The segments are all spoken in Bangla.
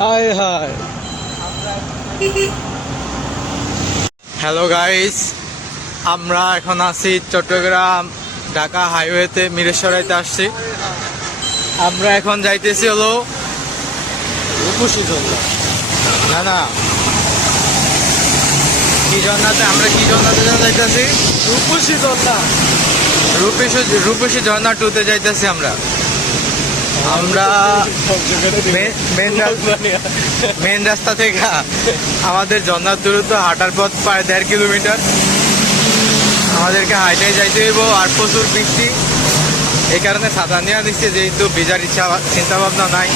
হায় হায়। হ্যালো গাইস, আমরা এখন আছি চট্টগ্রাম ঢাকা হাইওয়েতে, মিরেশ্বরাইতে আসছি। আমরা এখন যাইতেছি হলো রূপসী ঝর্ণা। না না কি ঝর্ণাতে, আমরা কি ঝর্ণাতে যেন যাইতেছি? রূপসী ঝর্ণা। রূপসী ঝর্ণা 2-তে যাইতেছি আমরা। আমরা মেন রাস্তা থেকে আমাদের ঝর্ণার দূরত্ব হাঁটার পথ প্রায় 1.5 কিলোমিটার। আমাদেরকে হাইটে যাইতে হইব, আর প্রচুর বৃষ্টি, এই কারণে ছাতা নিয়ে দিচ্ছে, যেহেতু ভিজার চিন্তা ভাবনা নাই।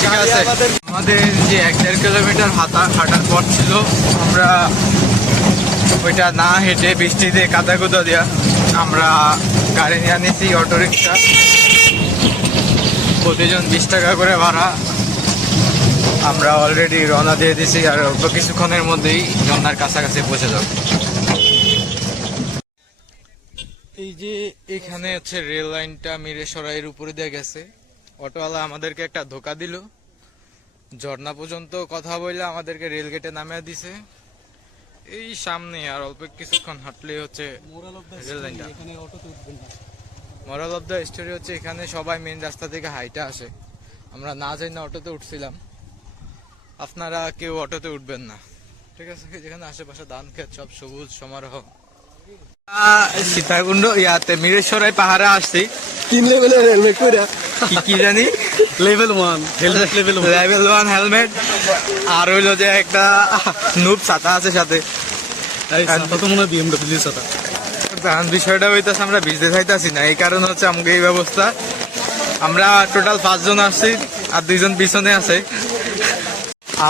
ঠিক আছে, আমাদের যে 1.5 কিলোমিটার হাঁটার পথ ছিল, আমরা ওইটা না হেঁটে বৃষ্টিতে কাদা কুদা দিয়া আমরা গাড়ি নিয়ে নিয়েছি, অটো রিক্সা। প্রতিজন 20 টাকা করে ভাড়া। আমরা অলরেডি রওনা দিয়ে দিছি, আর অল্প কিছুক্ষণের মধ্যেই ঝর্ণার কাছাকাছি পৌঁছে যাব। এই যে এখানে হচ্ছে রেল লাইনটা মিরেশ্বরাইয়ের উপরে দিয়ে গেছে। অটোওয়ালা আমাদেরকে একটা ধোকা দিল, ঝর্ণা পর্যন্ত কথা বললে আমাদেরকে রেল গেটে নামিয়ে দিছে। এই সামনে আর অল্প কিছুক্ষণ হাঁটলেই হচ্ছে রেল লাইনটা। মোরাল অফ দ্য স্টোরি হচ্ছে এখানে সবাই মেন রাস্তা থেকে হাইটে আসে, আমরা না যাই না অটোতে উঠছিলাম। আপনারা কেউ অটোতে উঠবেন না, ঠিক আছে? যেখানে আশেপাশে ধান ক্ষেত, সব সবুজ সমারোহ। সীতাকুণ্ড ইয়াতে মিরেশ্বরাই পাহাড়ে আসছি 3 লেভেলের হেলমেট করে। কি জানি, লেভেল 1 হেলমেট, লেভেল 1 হেলমেট, আর হইলো যে একটা নুব ছাতা আছে সাথে। তো মনে হয় BMW ছাতা। বিষয়টা হইতেছে আমরা ভিজতে চাইতেছি না, এই কারণ হচ্ছে আমাকে এই ব্যবস্থা। আমরা টোটাল 5 জন আসছি, আর 2 জন পিছনে আছে।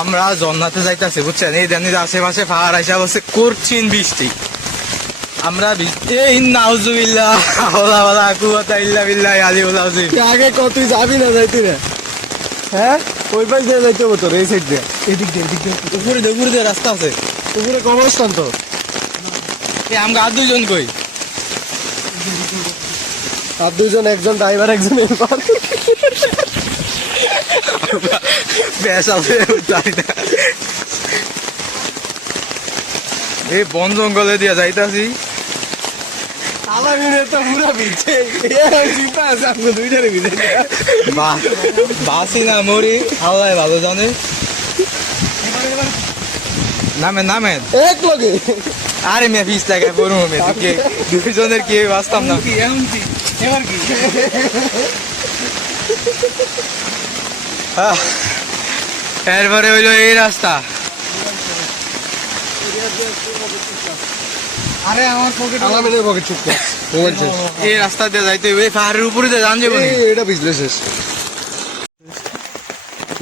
আমরা ঝর্ণাতে যাইতেছি, বুঝছেন? এই জানি আশেপাশে পাহাড় আইসা বসে করছিন বৃষ্টি। আমরা আগে কত তুই যাবি না যাইতি না? হ্যাঁ, ওই পাশ দিয়ে যাইতে হতো এই সাইড দিয়ে। এদিক দিয়ে উপরে দিয়ে রাস্তা আছে, উপরে কবরস্থান তো। আমরা আর 2 জন কই? আর 2 জন, একজন ড্রাইভার একজন হেল্পার। বেশ আছে। এই বন জঙ্গলে দিয়ে যাইতাছি। বাসি না মরি, আল্লাহ ভালো জানে। নামে এক লগে। আরে মেয়ে 20 টাকা পড়বো, মেয়ে 2 জনের কি বাঁচতাম না। এরপরে হইলো এই রাস্তা। আরে আমার পকেট, আমার পকেট চুপ কর। এই রাস্তা দিয়ে যাইতে হবে, পাহাড়ের উপরে দিয়ে যান যাবো। এটা বিজনেস শেষ।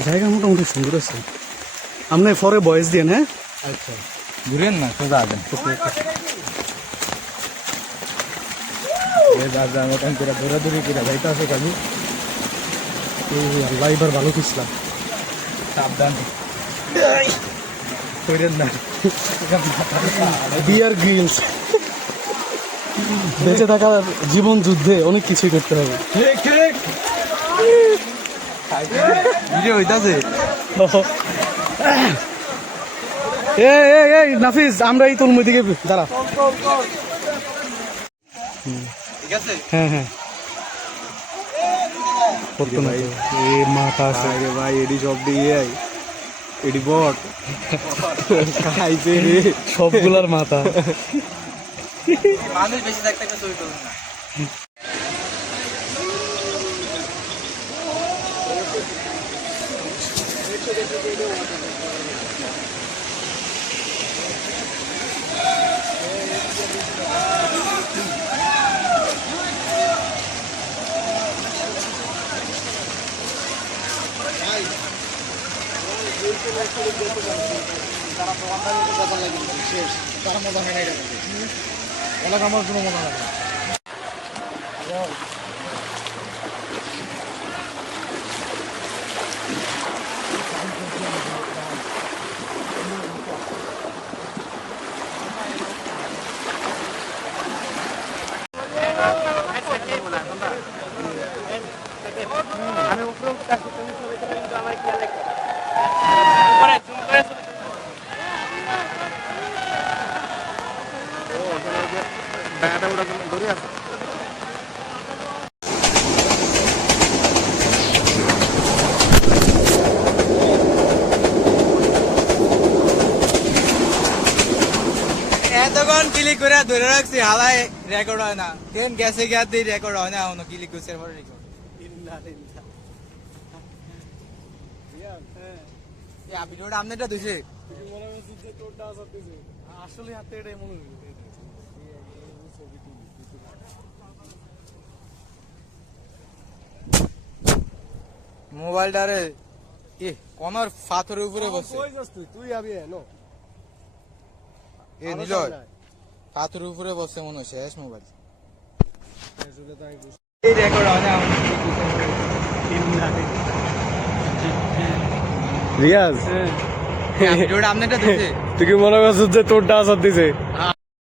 জায়গা মোটামুটি সুন্দর আছে। আপনি পরে বয়স দিয়ে, হ্যাঁ? আচ্ছা, ঘুরেন না, সোজা আসেন। দৌড়াদৌড়ি করে যাইতে আসে কাজু। আল্লাহ এবার ভালো পিছলাম। সাবধান করেন না। Bear Grylls. বেঁচে থাকার জীবন যুদ্ধে অনেক কিছুই করতে হবে। ভিডিও হইতাছে। এই নাফিস, আমরা এই তোর দিকে দাঁড়া। ঠিক আছে, হ্যাঁ। মাথা আছে ভাই, এডি সব দিয়ে এডি বট খাইছে রে সবগুলার মাথা। মানুষ বেশি থাকতে একটা ছবি করুন না। তারা মজা হয় না, এলাকা আমার কোনো মজা লাগে না। আমি উপরে টাকাটা ওটা ধরে আছে এতক্ষণ ক্লিক করে ধরে রাখছি হালায় রেকর্ড হয় না কেন গেছে গিয়ে রেকর্ড হয় না এখনো ক্লিক করছে পরে রেকর্ড ভিডিওটা আপনারটা দিছে আসলে হাতে এটাই মনে হয় মোবাইলটারে কোনর পাথরের উপরে বসছে কই যাস তুই আবি নো নিলয় পাথরের উপরে বসছে মনে হয় শেষ মোবাইল আসলে তাই এই রেকর্ড হয় না রিয়াজ ভিডিওটা আপনারটা দিছে তুই কি মনে করছিস যে তোরটা আসার দিছে